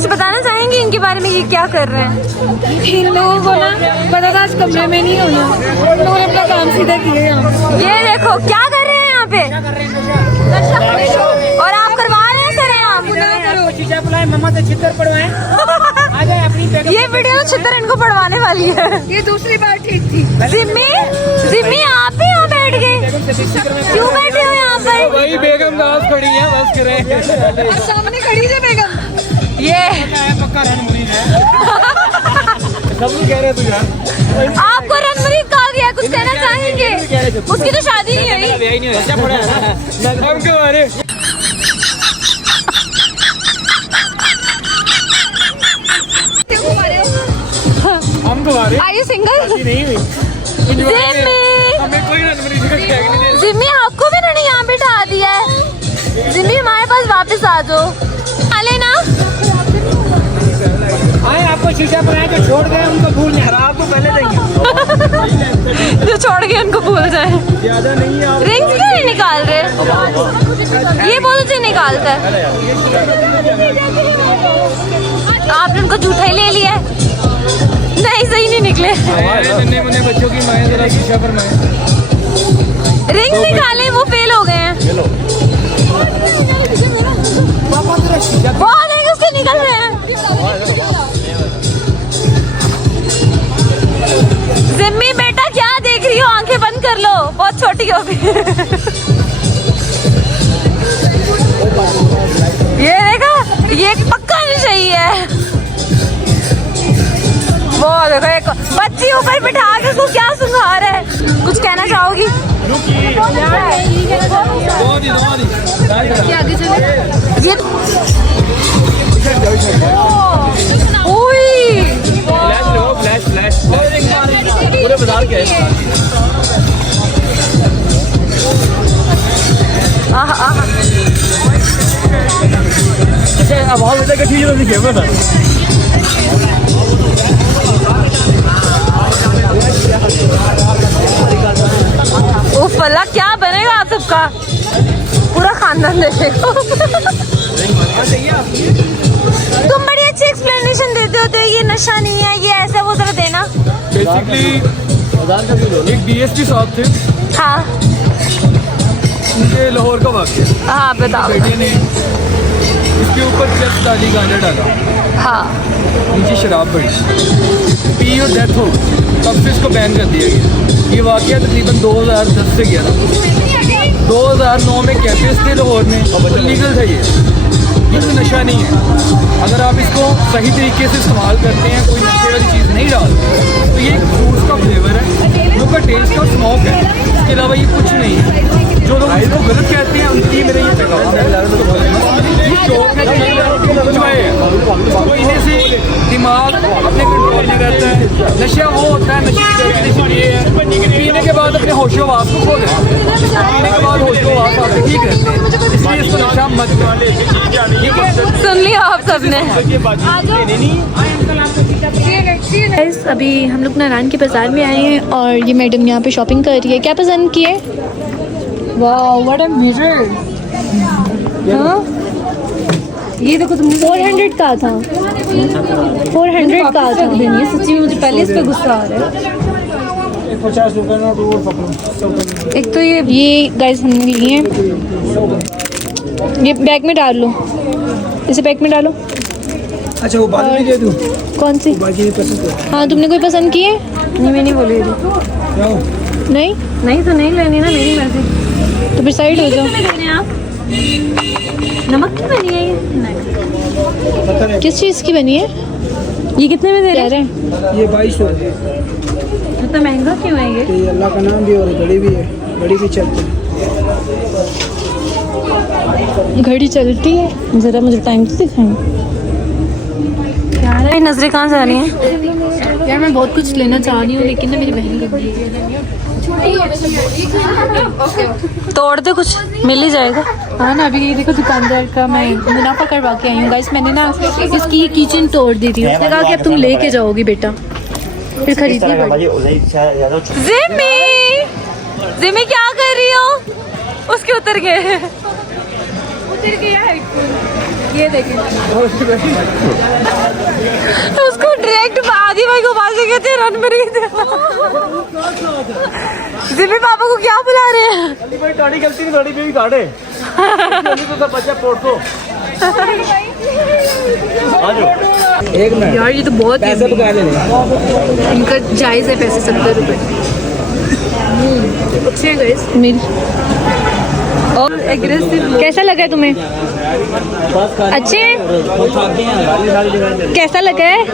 कुछ बताना चाहेंगे इनके बारे में, ये क्या कर रहे हैं? इन लोगों को ना पता था आज कमरे में नहीं होना, उन्होंने अपना काम सीधा किया यहाँ। ये देखो क्या कर रहे हैं यहाँ पे, और आप करवा रहे हैं सर यहाँ। मम्मा से चित्र पढ़वाएं। ये वीडियो तो चित्र इनको पढ़वाने वाली है। ये दूसरी बार ठीक थी। जिम्मी जिम्मी आप भी यहाँ बैठ गए, क्यों बैठे हो यहाँ पर? वही बेगम नाज खड़ी है, बस करे। और सामने खड़ी है बेगम। ये पक्का रणमुरी है। सब लोग कह रहे तुझे आपको रणमरीत कहा गया, कुछ कहना चाहेंगे? उसकी तो शादी नहीं हुई। हम क्यों आ रहे? हम तो आ रहे। Are you single? नहीं हुई। जिम्मी हमें कोई रणमुरी का टैग नहीं दे। जिम्मी आपको भी उन्होंने यहाँ बिठा दिया है। जिम्मी हमारे पास वापस आ जाओ। आले ना आए आपको शीशा बनाए जो छोड़ गए उनको भूल नहीं, खराब तो पहले देंगे। जो छोड़ के उनको भूल जाए। ज्यादा नहीं है। रिंग्स क्यों नहीं निकाल रहे? ये बोलो जो निकालता है। आपने उनको झूठा ही ले लिया है। नहीं सही नहीं निकले। नन्हे मुन्ने बच्चों की माएं जरा शीशा पर माएं। रिंग्स निकाले, वो फेल हो गए हैं। बहुत है उसके निकल रहे हैं। जिम्मी बेटा क्या देख रही हो, आंखें बंद कर लो, बहुत छोटी हो अभी। ये देखा, ये पक्का नहीं सही है। वो देखो एक बच्ची ऊपर बिठा के उसको क्या सुंघा रहा है। कुछ कहना चाहोगी? ये पूरे बाजार के अब हाल बेटा ठीक है, नहीं खेल ओ फला क्या बनेगा आप सबका, पूरा खानदान देखेगा। तुम बड़ी अच्छी एक्सप्लेनेशन देते हो, तो ये नशा नहीं है, ये ऐसा, वो जरा देना। बेसिकली एक डीएसपी साहब थे, हाँ उनके लाहौर का वाक़या। हाँ बताओ। बेटे ने इसके ऊपर चेस्ट डाली, गांजा डाला, हाँ नीचे शराब पड़ी, पी और डेथ हो, तब से इसको बैन कर दिया गया। ये वाक़या तकरीबन 2010 से गया था। 2009 में कैफेस थे लाहौर में, लीगल था ये तो नशा नहीं है। अगर आप इसको सही तरीके से इस्तेमाल करते हैं, कोई नशे वाली चीज़ नहीं डालते, तो ये एक फ्रूट्स का फ्लेवर है, जो का टेस्ट और स्मोक है, इसके अलावा ये कुछ नहीं है। जो लोग इसको गलत कहते हैं उनकी मेरे ये पैगाम है, ये शौक है, इंजॉय है, तो इन्हें से दिमाग अपने कंट्रोल में रहता है। नशा वो होता है, नशे की डेफिनेशन ये है, पीने के बाद अपने होशो आवाज़ को खो देते हैं, पीने के बाद होशो आवाज़ आपके ठीक रहते हैं, इसलिए इसको नशा मत करें। सुन लिया आप सबने। अभी हम लोग नारायण के बाज़ार में आए हैं और ये मैडम यहाँ पे शॉपिंग कर रही है। क्या पसंद किए? Wow what a mirror. ये देखो तुमने 400 का था, 400 का था। ये सच्ची में मुझे पहले इस पे गुस्सा आ रहा है। 50 रुपये नोट और पकड़ो। एक तो ये गाइस हमने लिए हैं, ये बैग में डाल लो, इसे बैग में डालो। अच्छा वो बाजू भी दे दूँ? कौन सी? बाजू भी पसंद है। हाँ तुमने कोई पसंद किए? नहीं, मैं नहीं बोली क्या हो? नहीं नहीं तो नहीं लेनी ना, मेरी मर्जी। तो फिर साइड हो जाओ। लेने आप नमक की बनी है ये? नहीं किस चीज़ की बनी है? ये कितने में दे कह रहे रहे हैं? हैं ये 2200 है। इतना महंगा क्यों है ये? तो ये अल्लाह का नाम भी और घड़ी भी है, घड़ी भी चलती है। घड़ी चलती है, ज़रा मुझे टाइम तो दिखाएं। नजरें कहाँ से आ रही हैं? यार मैं बहुत कुछ लेना चाह रही हूँ, लेकिन ना मेरी बहन गंदी है। तोड़ दे, कुछ मिल ही जाएगा। हाँ ना, अभी ये देखो दुकानदार का मैं मुनाफा करवा के आई हूँ गाइस। मैंने ना इसकी किचन तोड़ दी थी, उसने कहा कि अब तुम लेके जाओगी बेटा, फिर खरीदनी पड़ी। जिम्मी जिम्मी क्या कर रही हो? उसके उतर गए। उतर गया है। ये देखें उसको डायरेक्ट आदि भाई को बात कहते रन में जिम्मी पापा को क्या बुला रहे हैं? भाई गाड़ी गलती नहीं गाड़ी पे भी गाड़े तो बच्चा पोट को एक मिनट यार ये तो बहुत पैसे तो क्या लेने इनका जायज़ है पैसे 70 रुपए। अच्छे हैं गाइस मेरी। और एग्रेसिव कैसा लगा है तुम्हें? अच्छे हैं? कैसा लगा है?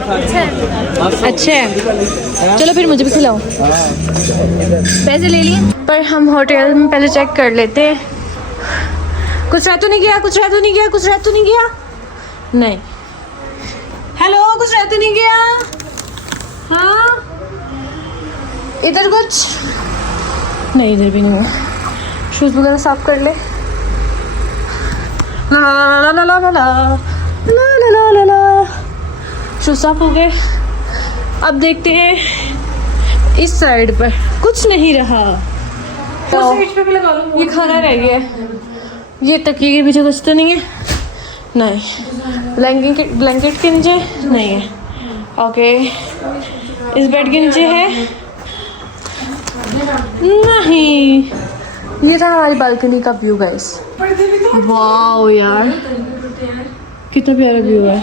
अच्छा है। चलो फिर मुझे भी खिलाओ। पैसे ले लिए पर हम होटल में पहले चेक कर लेते हैं। कुछ रह तो नहीं गया, कुछ रह तो नहीं गया, कुछ रह तो नहीं गया? नहीं। हेलो, कुछ रह तो नहीं गया? हाँ इधर कुछ नहीं, इधर भी नहीं है। शूज़ वगैरह साफ कर ले। ला ला ला ला ला ला ला ला ला ला। शूज़ साफ हो गए। अब देखते हैं इस साइड पर कुछ नहीं रहा। ये खाना रह गया। ये तकिए के पीछे कुछ तो नहीं है? नहीं। ब्लैंकेट के नीचे नहीं है। ओके, इस बेड के नीचे है? नहीं। ये था हमारी बालकनी का व्यू गाइस। वाओ यार कितना प्यारा व्यू है।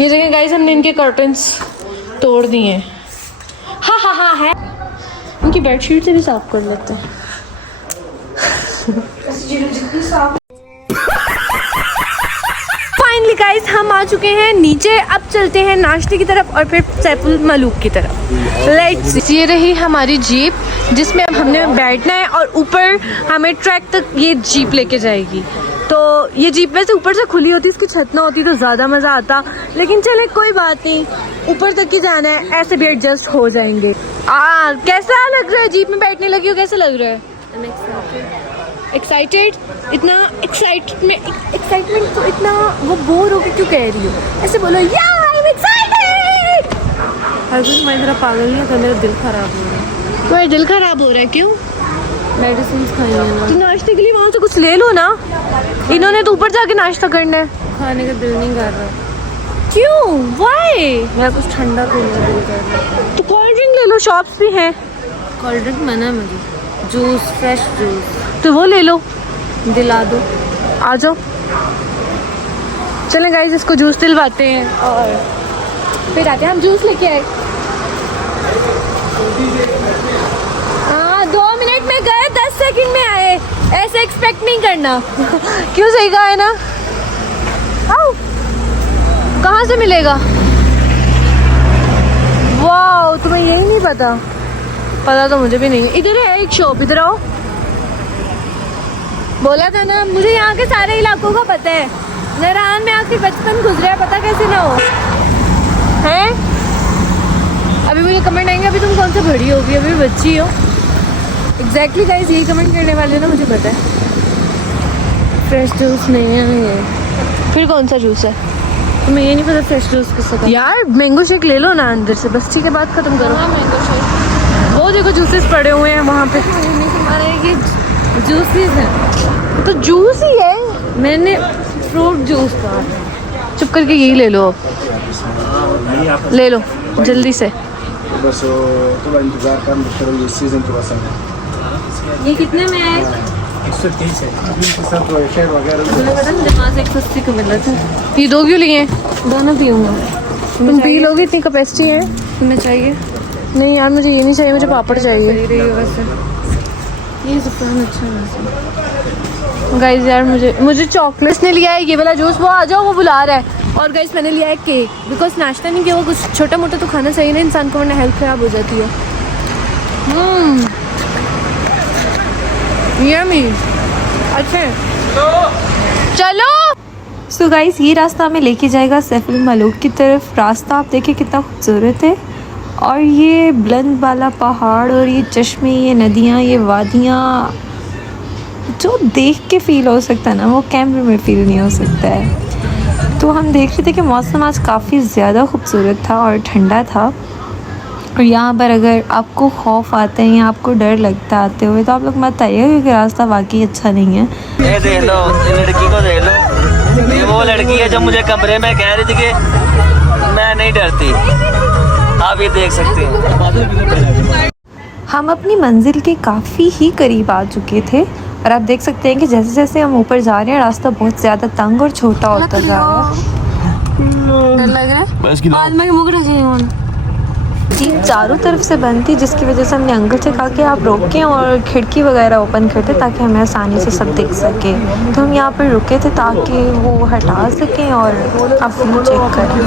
ये जगह गाइस हमने इनके कर्टन्स तोड़ दिए हैं। हाँ हाँ हाँ है। इनकी बेडशीट से भी साफ कर लेते हैं। फाइनली गाइस हम आ चुके हैं नीचे। अब चलते हैं नाश्ते की तरफ और फिर सैफुल मलूक की तरफ। लेट्स। ये रही हमारी जीप जिसमें अब हमने बैठना है और ऊपर हमें ट्रैक तक ये जीप लेके जाएगी। तो ये जीप वैसे ऊपर से खुली होती, इसकी छत ना होती तो ज़्यादा मज़ा आता, लेकिन चले कोई बात नहीं, ऊपर तक ही जाना है, ऐसे भी एडजस्ट हो जाएंगे। कैसा लग रहा है जीप में बैठने लगी हो? कैसा लग रहा है? एक्साइटेड? इतना एक्साइटमेंट तो इतना वो बोर होकर क्यों कह रही हो? ऐसे बोलो यार आई एम एक्साइटेड। हर कुछ मैं मेरा पागल नहीं है, मेरा दिल खराब हो रहा है। तुम्हारा दिल खराब हो रहा है क्यों? मेडिसिन खाई है ना। तो नाश्ते के लिए वहाँ से कुछ ले लो ना। इन्होंने तो ऊपर जाके नाश्ता करना है। खाने का दिल नहीं कर रहा। क्यों? व्हाई? मैं कुछ ठंडा पीने का दिल कर रहा। तो कोल्ड ड्रिंक ले लो, शॉप्स भी हैं। कोल्ड ड्रिंक मना है मुझे। जूस, फ्रेश जूस तो वो ले लो। दिला दो। आ जाओ। चलें गाइस, इसको जूस दिलवाते हैं और फिर आते हैं। हम जूस लेके आए। 2 मिनट में गए, 10 सेकंड में आए। ऐसे एक्सपेक्ट नहीं करना। क्यों? सही कहा है ना। आओ। कहाँ से मिलेगा? वाह, तुम्हें यही नहीं पता? पता तो मुझे भी नहीं। इधर है एक शॉप, इधर आओ। बोला था ना, मुझे यहाँ के सारे इलाकों का पता है। नारायण में आके बचपन गुजरा है, पता कैसे ना हो? हैं? अभी मुझे कमेंट आएंगे अभी तुम कौन सा बड़ी होगी, अभी बच्ची हो। एग्जैक्टली गाइस यही कमेंट करने वाले ना, मुझे पता है। फ्रेश जूस नहीं है ये। फिर कौन सा जूस है? तुम्हें ये नहीं पता फ्रेश जूस किसका? यार मैंगो शेक ले लो ना अंदर से, बस ठीक है, बात खत्म करो। Mango shake. वो देखो जूसेस पड़े हुए हैं वहाँ पे। ये जूसेस हैं तो जूस ही है। मैंने फ्रूट जूस कहा। चुप करके यही ले लो, अब ले लो जल्दी से। बस थोड़ा इंतजार कर, ये सीजन थोड़ा सा ये कितने में है? 130 है। साथ शेयर वगैरह जहाँ से 180 का मिला था। ये दो क्यों लिए? दोनों पीऊँगा। तुम पी लोगे? इतनी कैपेसिटी है? तुम्हें चाहिए? नहीं यार, मुझे ये नहीं चाहिए, मुझे पापड़ चाहिए। रही हो वैसे। ये जुकाम अच्छा है। गाइस यार मुझे चॉकलेट्स ने लिया है ये वाला जूस। वो आ जाओ, वो बुला रहा है। और गाइस मैंने लिया है केक, बिकॉज नाश्ता नहीं किया, वो कुछ छोटा मोटा तो खाना चाहिए ना इंसान को, वरना हेल्थ खराब हो जाती है। यम्मी। अच्छा चलो। सो गाइस ये रास्ता हमें लेके जाएगा सैफुल मलूक की तरफ। रास्ता आप देखिए कितना खूबसूरत है, और ये बुलंद वाला पहाड़ और ये चश्मे, ये नदियाँ, ये वादियाँ, जो देख के फ़ील हो सकता है ना, वो कैमरे में फ़ील नहीं हो सकता है। तो हम देख रहे थे कि मौसम आज काफ़ी ज़्यादा खूबसूरत था और ठंडा था। और यहाँ पर अगर आपको खौफ आता है या आपको डर लगता है आते हुए, तो आप लोग मत आइए, क्योंकि रास्ता वाकई अच्छा नहीं है। ये देख लो, लड़की को देख लो। ये वो लड़की है जो मुझे कमरे में कह रही थी कि मैं नहीं डरती। आप ये देख सकते हैं। हम अपनी मंजिल के काफ़ी ही करीब आ चुके थे और आप देख सकते हैं कि जैसे जैसे हम ऊपर जा रहे हैं रास्ता बहुत ज़्यादा तंग और छोटा होता जा रहा है। डर लग रहा है आज मैं मुकड़ जाऊँ। जीप चारों तरफ से बंद थी जिसकी वजह से हमने अंकल से कहा कि आप रोकें और खिड़की वगैरह ओपन कर दें ताकि हमें आसानी से सब दिख सके। तो हम यहाँ पर रुके थे ताकि वो हटा सकें और आप व्यू चेक करें।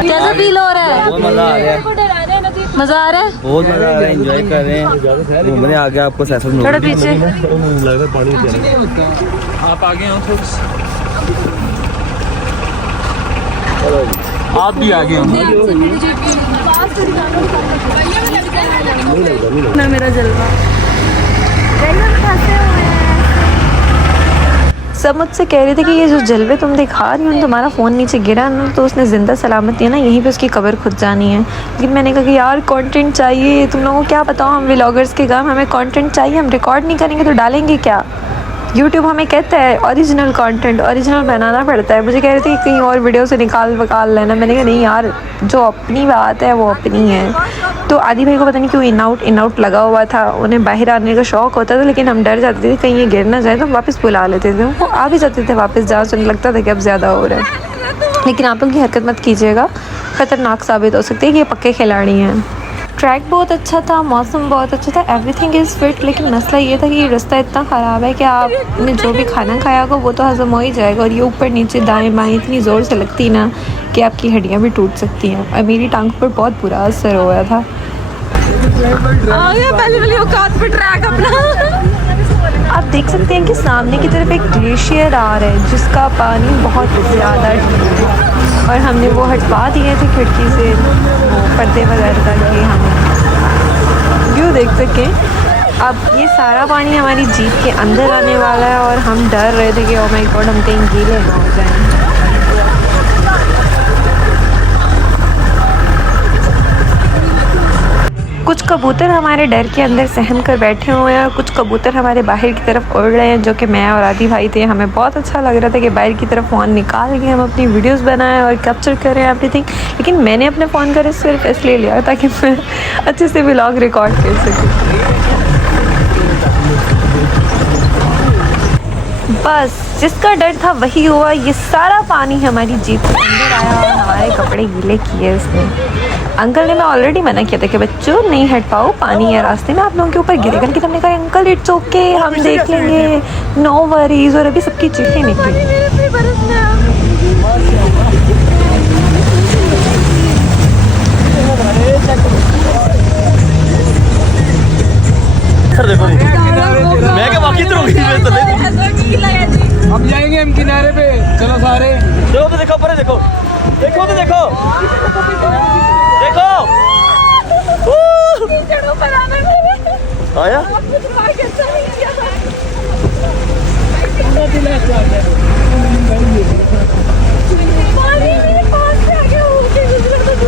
कैसा फील हो रहा है? बहुत मजा आ रहा है, मजा आ रहा है? बहुत मजा आ रहा है, एंजॉय कर रहे हैं, घूमने आ गए आपको सैफल थोड़ा पीछे आप आगे हो आप भी आगे हो। ना मेरा जलवा सब मुझसे कह रहे थे कि ये जो जलवे तुम दिखा रही हो तुम्हारा फ़ोन नीचे गिरा ना तो उसने ज़िंदा सलामत है ना यहीं पे उसकी कब्र खुद जानी है। लेकिन मैंने कहा कि यार कंटेंट चाहिए, तुम लोगों को क्या बताओ, हम व्लॉगर्स के काम, हमें कंटेंट चाहिए, हम रिकॉर्ड नहीं करेंगे तो डालेंगे क्या। यूट्यूब हमें कहता है ओरिजिनल कंटेंट ओरिजिनल बनाना पड़ता है। मुझे कह रहे थे कि कहीं और वीडियो से निकाल वकाल लेना, मैंने कहा नहीं यार जो अपनी बात है वो अपनी है। तो आदि भाई को पता नहीं क्यों इन आउट लगा हुआ था, उन्हें बाहर आने का शौक़ होता था लेकिन हम डर जाते थे कहीं ये गिर ना जाए तो हम वापस बुला लेते थे। वो आ भी जाते थे वापस जहाँ से लगता था कि अब ज़्यादा हो रहा है। लेकिन आप लोग की हरकत मत कीजिएगा, ख़तरनाक साबित हो सकती है कि ये पक्के खिलाड़ी हैं। ट्रैक बहुत अच्छा था, मौसम बहुत अच्छा था, एवरीथिंग इज़ फिट। लेकिन मसला ये था कि ये रास्ता इतना ख़राब है कि आपने जो भी खाना खाया होगा वो तो हज़म हो ही जाएगा और ये ऊपर नीचे दाएं बाएं इतनी ज़ोर से लगती ना कि आपकी हड्डियाँ भी टूट सकती हैं। और मेरी टांग पर बहुत बुरा असर हो गया था। आ गया पहले वाली औकात पे ट्रैक अपना। आप देख सकते हैं कि सामने की तरफ एक ग्लेशियर आ रहा है जिसका पानी बहुत ज़्यादा है और हमने वो हटवा दिए थे खिड़की से वो पर्दे वगैरह ताकि हम व्यू देख सकें। अब ये सारा पानी हमारी जीप के अंदर आने वाला है और हम डर रहे थे कि ओह माय गॉड हम कहीं गीले ना हो जाएं। कुछ कबूतर हमारे डर के अंदर सहम कर बैठे हुए हैं और कुछ कबूतर हमारे बाहर की तरफ उड़ रहे हैं जो कि मैं और आदि भाई थे। हमें बहुत अच्छा लग रहा था कि बाहर की तरफ फ़ोन निकाल के हम अपनी वीडियोस बनाएं और कैप्चर करें एवरीथिंग। लेकिन मैंने अपने फ़ोन का रिस्क सिर्फ इसलिए लिया ताकि मैं अच्छे से व्लॉग रिकॉर्ड कर सकूँ। बस जिसका डर था वही हुआ, ये सारा पानी हमारी जीप के अंदर आया और हमारे कपड़े गीले किए इसने। अंकल ने मैं ऑलरेडी मना किया था कि बच्चों नहीं हट पाओ, पानी है रास्ते में आप लोगों के ऊपर गिरेगा। लेकिन हमने कहा अंकल इट्स ओके हम देख लेंगे, नो वरीज। और अभी सबकी चीखें निकली। मैं क्या बाकी अब जाएंगे हम किनारे पे, चलो सारे। देखो तो देखो, पर देखो देखो तो देखो देखो आया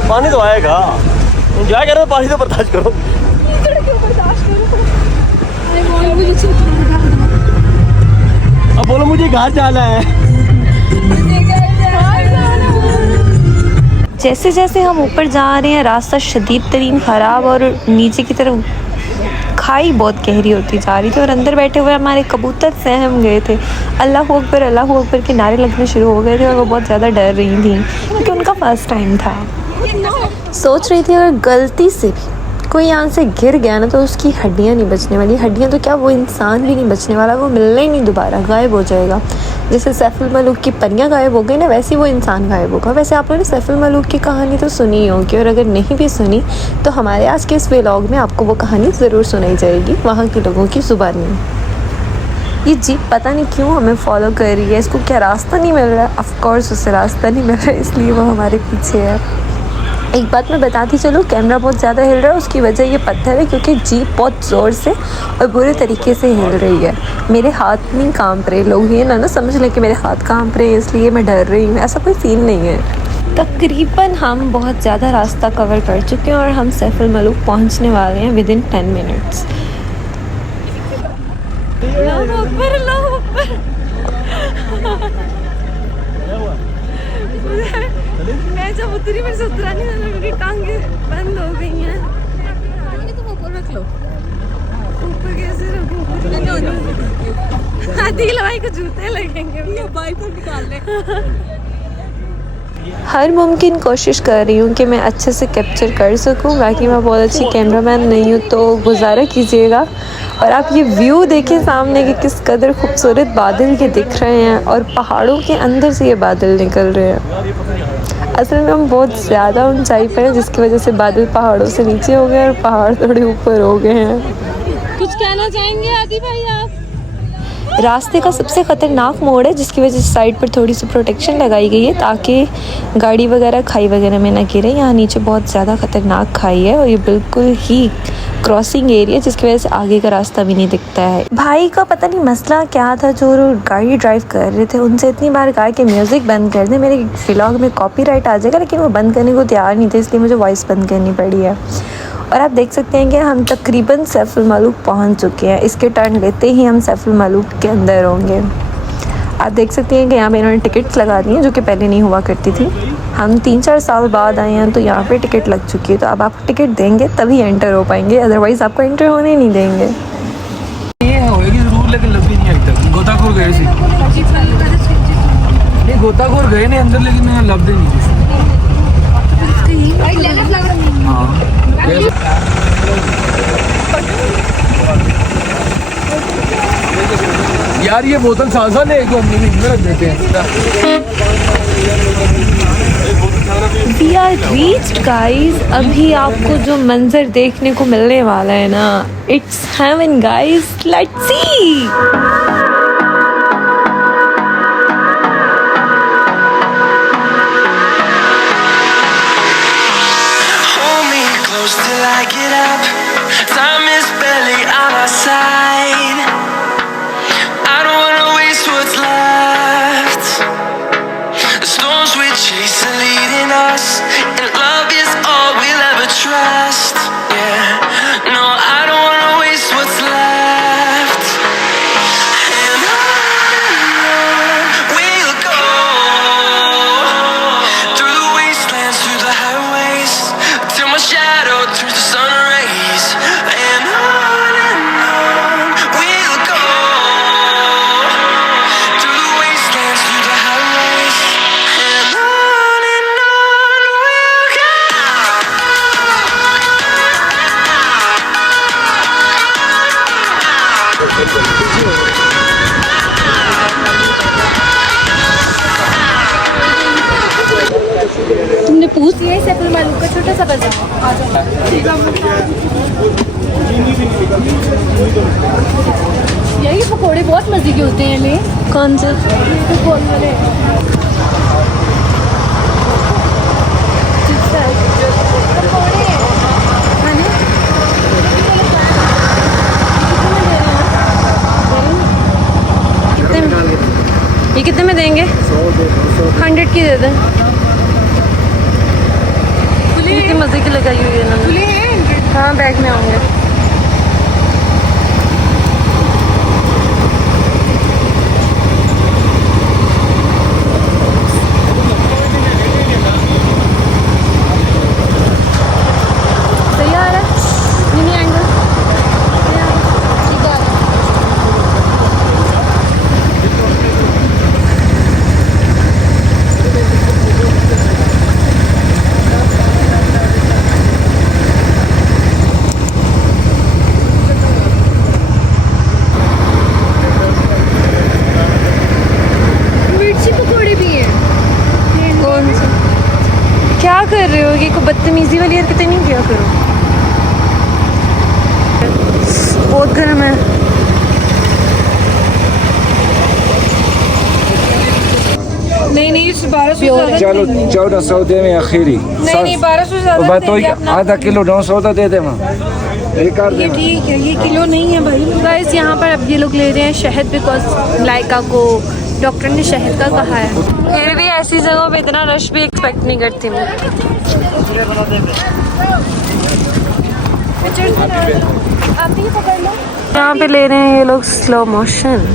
पानी तो आएगा, एंजॉय करो, पानी तो बर्दाश्त करो। अब बोलो मुझे घर जाना है। जैसे जैसे हम ऊपर जा रहे हैं रास्ता शदीद तरीन ख़राब और नीचे की तरफ खाई बहुत गहरी होती जा रही थी और अंदर बैठे हुए हमारे कबूतर सहम गए थे। अल्लाह अकबर के नारे लगने शुरू हो गए थे और वो बहुत ज़्यादा डर रही थी क्योंकि उनका फर्स्ट टाइम था। सोच रही थी अगर गलती से भी कोई यहाँ से गिर गया ना तो उसकी हड्डियाँ नहीं बचने वाली। हड्डियाँ तो क्या वो इंसान भी नहीं बचने वाला, वो मिलना ही नहीं, दोबारा गायब हो जाएगा। जैसे सैफुल मलूक की परियाँ गायब हो गई ना वैसे वो इंसान गायब होगा। वैसे आप लोगों ने सैफुल मलूक की कहानी तो सुनी होगी और अगर नहीं भी सुनी तो हमारे आज के इस व्लॉग में आपको वो कहानी ज़रूर सुनाई जाएगी वहाँ के लोगों की ज़ुबान में। ये जीप पता नहीं क्यों हमें फॉलो कर रही है, इसको क्या रास्ता नहीं मिल रहा है? ऑफकोर्स उसे रास्ता नहीं मिल रहा है इसलिए वो हमारे पीछे है। एक बात मैं बताती चलूँ, कैमरा बहुत ज़्यादा हिल रहा है, उसकी वजह ये पत्थर है क्योंकि जीप बहुत ज़ोर से और बुरे तरीके से हिल रही है। मेरे हाथ नहीं कांप रहे, लोग ये ना समझ लें कि मेरे हाथ कांप रहे हैं इसलिए मैं डर रही हूँ, ऐसा कोई सीन नहीं है। तकरीबन हम बहुत ज़्यादा रास्ता कवर कर चुके हैं और हम सैफुल मलूक पहुँचने वाले हैं विदिन 10 मिनट्स। अल्लाहू अकबर, अल्लाहू अकबर। मैं जब उतरी मेरे से उतरा नहीं, मेरी टांगे बंद हो गई हैं। तुम ऊपर रख लो। ऊपर कैसे रखूं? दिल भाई को जूते लगेंगे, बाइक पर निकाल ले। हर मुमकिन कोशिश कर रही हूँ कि मैं अच्छे से कैप्चर कर सकूँ, बाकी मैं बहुत अच्छी कैमरामैन नहीं हूँ, तो गुजारा कीजिएगा। और आप ये व्यू देखिए सामने कि किस कदर खूबसूरत बादल के दिख रहे हैं और पहाड़ों के अंदर से ये बादल निकल रहे हैं। असल में हम बहुत ज़्यादा ऊंचाई पर हैं, जिसकी वजह से बादल पहाड़ों से नीचे हो गए और पहाड़ थोड़े ऊपर हो गए हैं। कुछ कहना चाहेंगे आदि भाई आप? रास्ते का सबसे ख़तरनाक मोड़ है, जिसकी वजह से साइड पर थोड़ी सी प्रोटेक्शन लगाई गई है ताकि गाड़ी वगैरह खाई वगैरह में ना गिरे। यहाँ नीचे बहुत ज़्यादा ख़तरनाक खाई है और ये बिल्कुल ही क्रॉसिंग एरिया, जिसकी वजह से आगे का रास्ता भी नहीं दिखता है। भाई का पता नहीं मसला क्या था, जो गाड़ी ड्राइव कर रहे थे उनसे इतनी बार कहा कि म्यूज़िक बंद कर दें, मेरे व्लॉग में कॉपीराइट आ जाएगा, लेकिन वो बंद करने को तैयार नहीं थे, इसलिए मुझे वॉइस बंद करनी पड़ी है। और आप देख सकते हैं कि हम तकरीबन सैफुल मलूक पहुंच चुके हैं। इसके टर्न लेते ही हम सैफुल मलूक के अंदर होंगे। आप देख सकते हैं कि यहाँ पे इन्होंने टिकट्स लगा दी हैं, जो कि पहले नहीं हुआ करती थी। हम 3-4 साल बाद आए हैं, तो यहाँ पे टिकट लग चुकी है। तो अब आप टिकट देंगे तभी एंटर हो पाएंगे, अदरवाइज़ आपको एंटर होने नहीं देंगे। ये होएगी जरूर, लेकिन लगी नहीं अभी तक। गोताखोर गए सी नहीं, गोताखोर गए नहीं अंदर, लेकिन मैं लभदे नहीं। हाँ यार ये बोतल साजा ले को हम में रख देते हैं। We are reached guys. अभी आपको जो मंजर देखने को मिलने वाला है ना, it's heaven guys, let's see. Till I get up, time is barely on our side. I don't wanna waste what's left. The storms we chase are leading us, and love is all we'll ever trust. Yeah, no, I don't wanna waste what's left. And on we'll go, through the wastelands, through the highways, till my shadow turns to sun rays. And on we'll go, through the wastelands, through the highways. And on we'll go. तुमने पूछ लिया है सैफुल मलूक का छोटा सा बाजार। आ जाओ। यही पकोड़े बहुत मजे के होते हैं। ले कौन से? कौन वाले? पकोड़े खाने? कितने में? ये कितने में देंगे? 100 की दे दें। कितनी मजे की लगाई हुई है ना। हाँ, बैग में होंगे। सही आ रहा है मिनी एंगल। ठीक है। क्या कर रहे हो? ये को बदतमीजी वाली हरकतें नहीं किया करो। बहुत गर्म है। नहीं 1200 चलो 1400 दे में आखिरी। नहीं 1200 ज्यादा बात तो देंगे अपना। आधा किलो 900 तो दे दे मैं। एक कर ये दे। ठीक है, ये किलो नहीं है भाई। गाइस यहाँ पर अब ये लोग ले रहे हैं शहद, बिकॉज लाइका को डॉक्टर ने शहद का कहा है। फिर भी ऐसी जगहों पे इतना रश भी एक्सपेक्ट नहीं करती मैं। आप भी पकड़ लो। यहाँ पे ले रहे हैं ये लोग स्लो मोशन।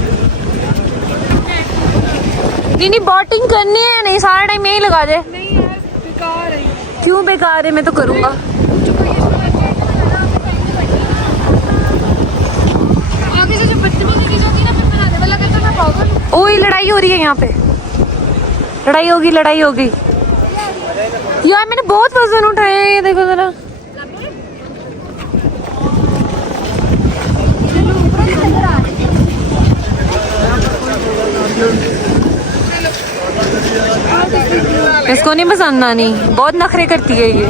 नहीं बोटिंग करनी है, नहीं सारा टाइम यही लगा दे। नहीं यार बेकार है। क्यों बेकार है, मैं तो करूँगा। आगे से जो बदतमीजी की जाती है ना, फिर मैं आने वाला कहता मैं पागल हूँ। ओए लड़ाई हो रही है यहाँ पे, लड़ाई होगी लड़ाई होगी। यार मैंने बहुत वजन उठाया है, ये देखो जरा। इसको नहीं पसंद आनी, बहुत नखरे करती है ये।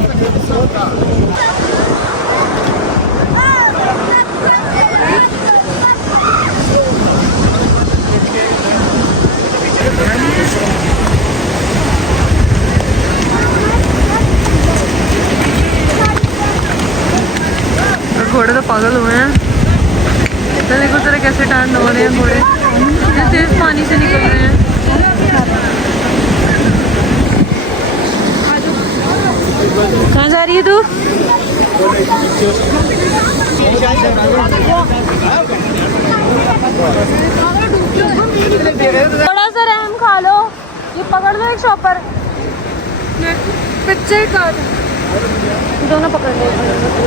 घोड़े तो पागल हुए हैं। तो देखो जरा कैसे टर्न हो रहे हैं घोड़े, तेज पानी से निकल रहे हैं। कहाँ जा रही है तू? थोड़ा सा रहम खा लो, ये पकड़ लो एक शॉपर। पिक्चर कर दोनों पकड़ लो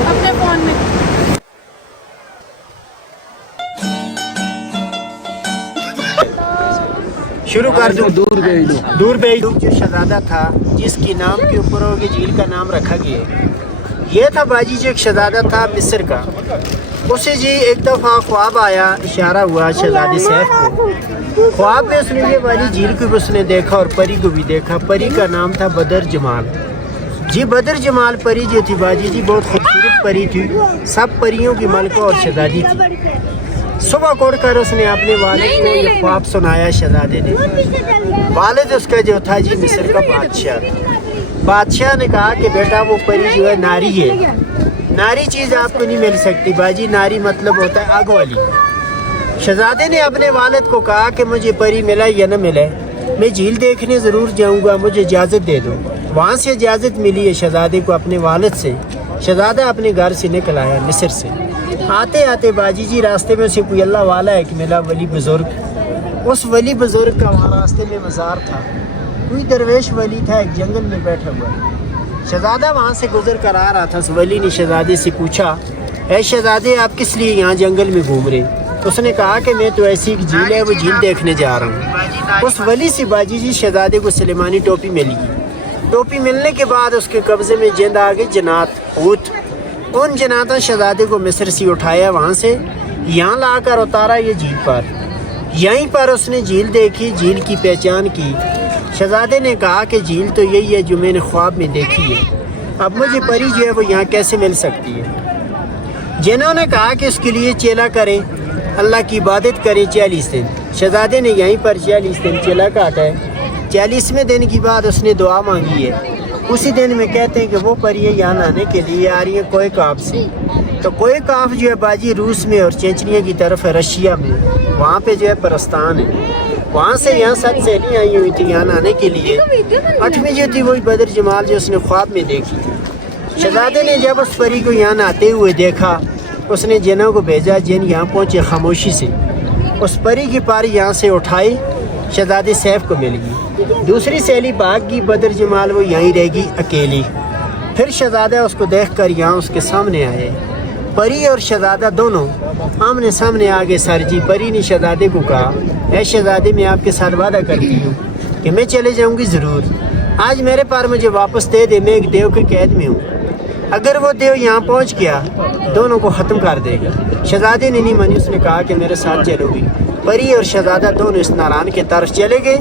अपने फोन में। शुरू कर दूं। दूर भेज दूं। जो शहजादा था जिसकी नाम के ऊपर होगी झील का नाम रखा गया, ये था बाजी जो एक शहजादा था मिस्र का। उसे जी एक दफ़ा ख्वाब आया, इशारा हुआ शहजादे सैफ को। ख्वाब में उसने ये वाली झील को भी उसने देखा और परी को भी देखा। परी का नाम था बदर जमाल। जी बदर जमाल परी जो थी बाजी जी बहुत खूबसूरत परी थी, सब परियों की मलका और शहजादी थी। सुबह उठकर उसने अपने वालिद को ये ख्वाब सुनाया शहजादे ने। वालिद उसका जो था जी मिस्र का बादशाह। बादशाह ने कहा कि बेटा वो परी जो है नारी है, नारी चीज़ आपको नहीं मिल सकती बाजी, नारी मतलब होता है आग वाली। शहजादे ने अपने वालिद को कहा कि मुझे परी मिला या न मिले, मैं झील देखने ज़रूर जाऊंगा, मुझे इजाज़त दे दो। वहाँ से इजाज़त मिली है शहजादे को अपने वालिद से। शहजादा अपने घर से निकल आया मिस्र से। आते आते बाजी जी रास्ते में उसे कोई अल्लाह वाला है कि मिला वली बुज़ुर्ग। उस वली बुज़ुर्ग का वहाँ रास्ते में मज़ार था। कोई दरवेश वली था एक जंगल में बैठा हुआ। शहजादा वहाँ से गुजर कर आ रहा था। उस वली ने शहजादे से पूछा, ऐ शहजादे आप किस लिए यहाँ जंगल में घूम रहे? उसने कहा कि मैं तो ऐसी एक झील है वो झील देखने जा रहा हूँ। उस वली से बाजी जी शहजादे को सुलेमानी टोपी मिली। टोपी मिलने के बाद उसके कब्जे में जिंद आ गई जन्नात ऊँट। उन जनाता शहजादे को मिस्र से उठाया, वहाँ से यहाँ लाकर उतारा ये झील पर। यहीं पर उसने झील देखी, झील की पहचान की। शहजादे ने कहा कि झील तो यही है जो मैंने ख्वाब में देखी है, अब मुझे परी जो है वो यहाँ कैसे मिल सकती है। जिन्होंने कहा कि उसके लिए चेला करें, अल्लाह की इबादत करें 40 दिन। शहजादे ने यहीं पर 40 दिन चेला काटा है। 40वें दिन की बाद उसने दुआ मांगी है। उसी दिन में कहते हैं कि वो परी यहाँ आने के लिए आ रही है कोई काफ से। तो कोई काफ जो है बाजी रूस में और चेचनिया की तरफ है, रशिया में, वहाँ पे जो है परस्तान है। वहाँ से यहाँ 7 सहेली आई हुई थी यहाँ आने के लिए। 8वीं जो थी वही बदर जमाल जो उसने ख्वाब में देखी थी। शहजादे ने जब उस परी को यहाँ आते हुए देखा, उसने जिनों को भेजा। जिन यहाँ पहुँचे खामोशी से। उस परी की पारी यहाँ से उठाई, शहजादे सैफ को मिल गई। दूसरी सहेली भाग गई, बदर जमाल वो यहीं रहेगी अकेली। फिर शहजादा उसको देखकर यहाँ उसके सामने आए। परी और शहजादा दोनों आमने सामने आगे सर जी। परी ने शहजादे को कहा, ऐ शहजादे मैं आपके साथ वादा करती हूँ कि मैं चले जाऊँगी ज़रूर। आज मेरे पार मुझे वापस दे दे, मैं एक देव की कैद में हूँ। अगर वो देव यहाँ पहुँच गया दोनों को ख़त्म कर देगा। शहजादे ने नहीं मानी, उसने कहा कि मेरे साथ चलोगी। परी और शहजादा दोनों इस नारान के तरफ चले गए,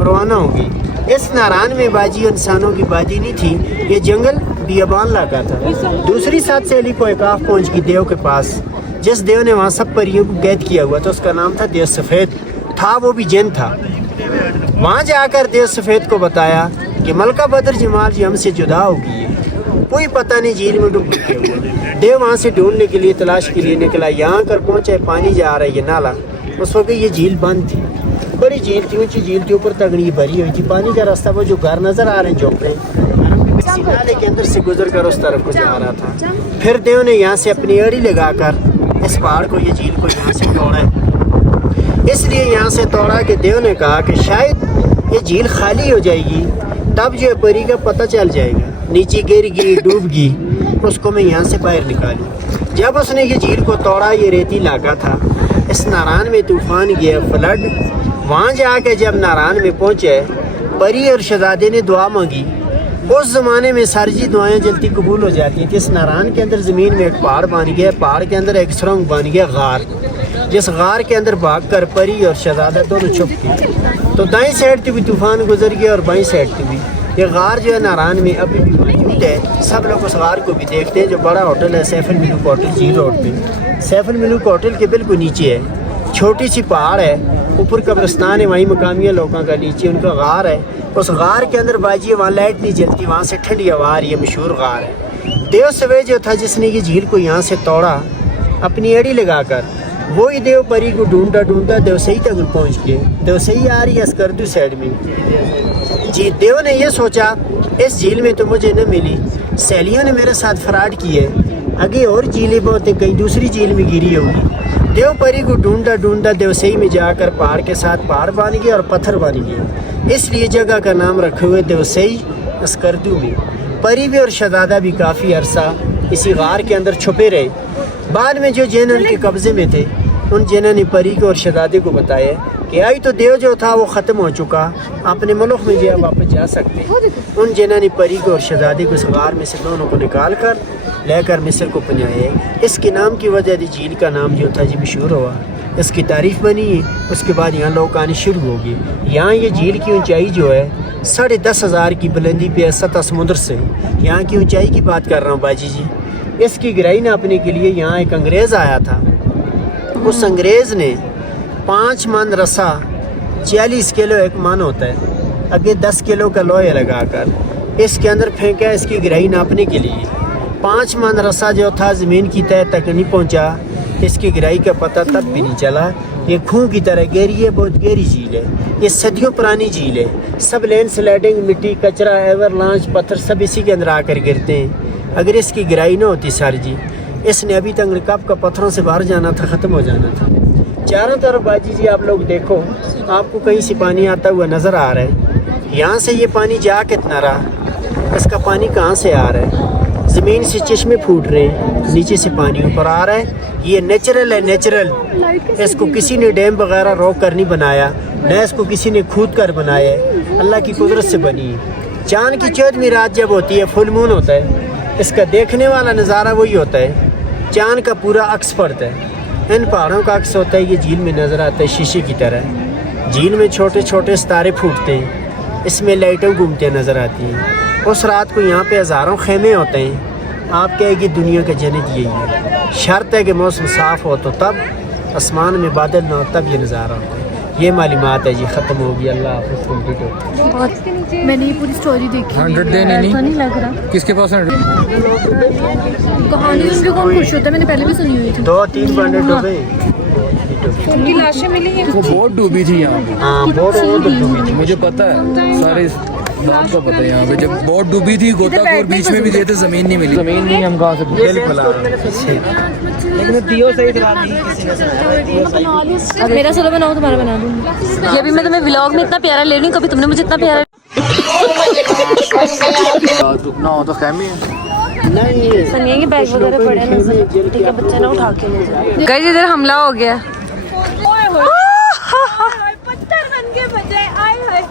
रवाना हो गई। इस नारान में बाजी इंसानों की बाजी नहीं थी, ये जंगल बियाबान लगा था। दूसरी 7 सहेली को एकाफ पहुँच गई देव के पास, जिस देव ने वहाँ सब परियों को कैद किया हुआ था। उसका नाम था देव सफ़ेद, था वो भी जिन था। वहाँ जाकर देव सफ़ेद को बताया कि मलका बदर जमाल जी हमसे जुदा हो गई है, कोई पता नहीं झील में डूब चुके हुए। देव वहाँ से ढूंढने के लिए तलाश के लिए निकला। यहाँ कर पहुँचे, पानी जा रहा है ये नाला। उस वक्त ये झील बंद थी, बड़ी झील थी, ऊँची झील थी, ऊपर तगड़ी भरी हुई थी। पानी का रास्ता वो जो घर नजर आ रहे हैं झोंपड़े, नाले के अंदर से गुजर कर उस तरफ को जा रहा था। फिर देव ने यहाँ से अपनी एड़ी लगाकर इस पहाड़ को, ये झील को यहाँ से तोड़ा है। इसलिए यहाँ से तोड़ा कि देव ने कहा कि शायद ये झील खाली हो जाएगी, तब जो है परी का पता चल जाएगा, नीचे गिरेगी डूबगी, उसको मैं यहाँ से बाहर निकालूँ। जब उसने ये झील को तोड़ा, ये रेती इलाका था, इस नारायण में तूफान गया, फ्लड। वहाँ जाके जब नारायण में पहुँचे, परी और शहजादे ने दुआ मांगी। उस ज़माने में सारी दुआएं जल्दी कबूल हो जाती थी। इस नारायण के अंदर ज़मीन में एक पहाड़ बन गया, पहाड़ के अंदर एक सुरंग बन गया, गार। जिस गार के अंदर भागकर परी और शहजादा दोनों छुप गए। तो दाईं साइड से भी तूफान गुजर गया और बाईं साइड से भी। ये गार जो है नारायण में अभी भी मौजूद है। सब लोग उस गार को भी देखते हैं। जो बड़ा होटल है सैफ अल-मलूक होटल, जी रोड पे, सैफ अल-मलूक होटल के बिल्कुल नीचे है छोटी सी पहाड़ है, ऊपर कब्रिस्तान है, वहीं मकामी लोगों का, नीचे उनका गार है। उस गार के अंदर बाजी वहाँ लाइट नहीं जलती, वहाँ से ठंडी हवा आ रही है, मशहूर गार है। देव सवे जो था जिसने ये झील को यहाँ से तोड़ा अपनी एड़ी लगाकर, वो ही देव परी को ढूंढता ढूंढता देव सही तक पहुँच गए। देव सही आ रही है स्कर्दू साइड में जी। देव ने ये सोचा इस झील में तो मुझे न मिली, सहेलियों ने मेरे साथ फ्रॉड किए, आगे और झीलें बहुत है, कहीं दूसरी झील में गिरी होगी। देव परी को ढूंढता ढूंढता देव सही में जाकर पहाड़ के साथ पहाड़ बन गया और पत्थर बन गया। इसलिए जगह का नाम रखे हुए देव सही स्कर्दू में। परी भी और शहजादा भी काफ़ी अरसा इसी गार के अंदर छुपे रहे। बाद में जो जिन उनके कब्ज़े में थे, उन जिन्हों ने परी को और शहजादे को बताया कि आई तो देव जो था वो ख़त्म हो चुका, अपने मुल्क में जो वापस जा सकते। उन जिन्हों ने परी को और शहजादे को इस गार में से दोनों को निकाल कर लेकर मिस्र को पहुँचाया। इसके नाम की वजह से झील का नाम जो था जी मशहूर हुआ, इसकी तारीफ़ बनी है। उसके बाद यहाँ लोग आने शुरू हो गए। यहाँ ये झील की ऊंचाई जो है 10,500 की बुलंदी पे सतह समुद्र से। यहाँ की ऊंचाई की बात कर रहा हूँ बाजी जी। इसकी गहराई नापने के लिए यहाँ एक अंग्रेज़ आया था। उस अंग्रेज़ ने 5 मन रस्सा, 40 किलो एक मन होता है, आगे 10 किलो का लोहे लगाकर इसके अंदर फेंका इसकी गहराई नापने के लिए। 5 मन रस्सा जो था ज़मीन की तह तक नहीं पहुँचा। इसकी गहराई का पता तब भी नहीं चला। ये खूह की तरह गहरी है, बहुत गहरी झील है। ये सदियों पुरानी झील है। सब लैंड स्लाइडिंग, मिट्टी, कचरा, एवरलांच, पत्थर सब इसी के अंदर आकर गिरते हैं। अगर इसकी गहराई ना होती सर जी, इसने अभी तक रिकाब का पत्थरों से बाहर जाना था, ख़त्म हो जाना था। चारों तरफ बाजी जी आप लोग देखो, आपको कहीं से पानी आता हुआ नज़र आ रहा है। यहाँ से ये पानी जा कितना रहा, इसका पानी कहाँ से आ रहा है? ज़मीन से चश्मे फूट रहे हैं, नीचे से पानी ऊपर आ रहा है। ये नेचुरल है, नेचुरल। इसको किसी ने डैम वगैरह रोक कर नहीं बनाया, न इसको किसी ने खोद कर बनाया है, अल्लाह की कुदरत से बनी है। चाँद की 14वीं रात जब होती है, फुल मून होता है, इसका देखने वाला नज़ारा वही होता है। चाँद का पूरा अक्स पड़ता है, इन पहाड़ों का अक्स होता है। ये झील में नज़र आता है शीशे की तरह। झील में छोटे छोटे सितारे फूटते हैं, इसमें लाइटें घूमते नज़र आती हैं। उस रात को यहाँ पे हज़ारों खेमे होते हैं। आप कहेंगे दुनिया का जन्नत यही है। शर्त है कि मौसम साफ़ हो तो तब, आसमान में बादल ना हो तब ये नज़ारा हो। ये मालूमात है जी, ख़त्म हो गई। अल्लाह हाफ़िज़। कंप्लीट हो। मैंने ये पूरी स्टोरी देखी। 100 देने ऐसा नहीं लग रहा। किसके पास 100? कहानी उनके कौन खुश होता है, मैंने पहले भी सुनी हुई थी। 2-3 बंडे डूबे। उनकी लाशें मिली हैं। वो बोट डूबी थी यहाँ पे। हाँ, बोट डूबी थी। मुझे पता है, सारे बात का पता है। यहाँ पे जब बोट डूबी थी, गोताखोर बीच में भी गए थे, ज़मीन नहीं मिली। ज़मीन नहीं, हम कहाँ से बिल्कुल। अब मेरा सोलो बनाओ, तुम्हारा बना दूँगी। ये भी मैं तुम्हें व्लॉग में इतना प्यारा ले रही हूँ, कभी तुमने मुझे इतना प्यारा। रुकना हो तो खेमे नहीं, सनिया के बैग वगैरह पड़े हैं नजर, ठीक है, बच्चा ना उठा के ले जाए। गाइस इधर हमला हो गया। पत्थर बन के बजाए आए हाय।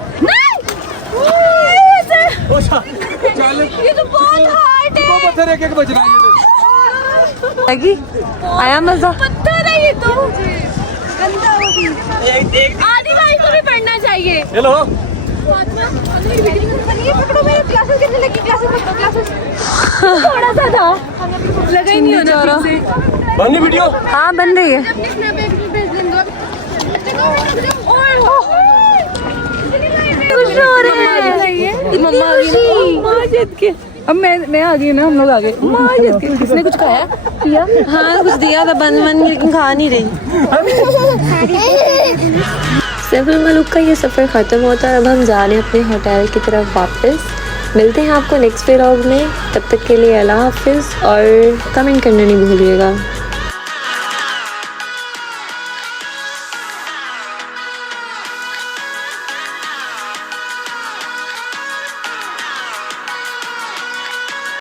ये तो बहुत हार्ड है। पत्थर एक बज रहा है। लगी आया मजा। पत्थर है ये तो। गंदा हो गई। आदि भाई को भी पढ़ना चाहिए। हेलो, पकड़ो मेरे क्लासेस कितने लगी, क्लासेस थोड़ा सा था, लगा ही नहीं होना ठीक से। बन रही वीडियो? हाँ बन रही है। खुश हो रहे हैं। मम्मा आ गई माजिद के। अब मैं आ गई ना, हम लोग आ गए। माजिद के किसने कुछ खाया पिया? हाँ कुछ दिया था बन लेकिन खा नहीं रही। सैफ अल-मलूक का ये सफ़र ख़त्म होता है। अब हम जा रहे हैं अपने होटल की तरफ वापस। मिलते हैं आपको नेक्स्ट व्लॉग में। तब तक के लिए अल्लाह हाफिज़ और कमेंट करना नहीं भूलिएगा।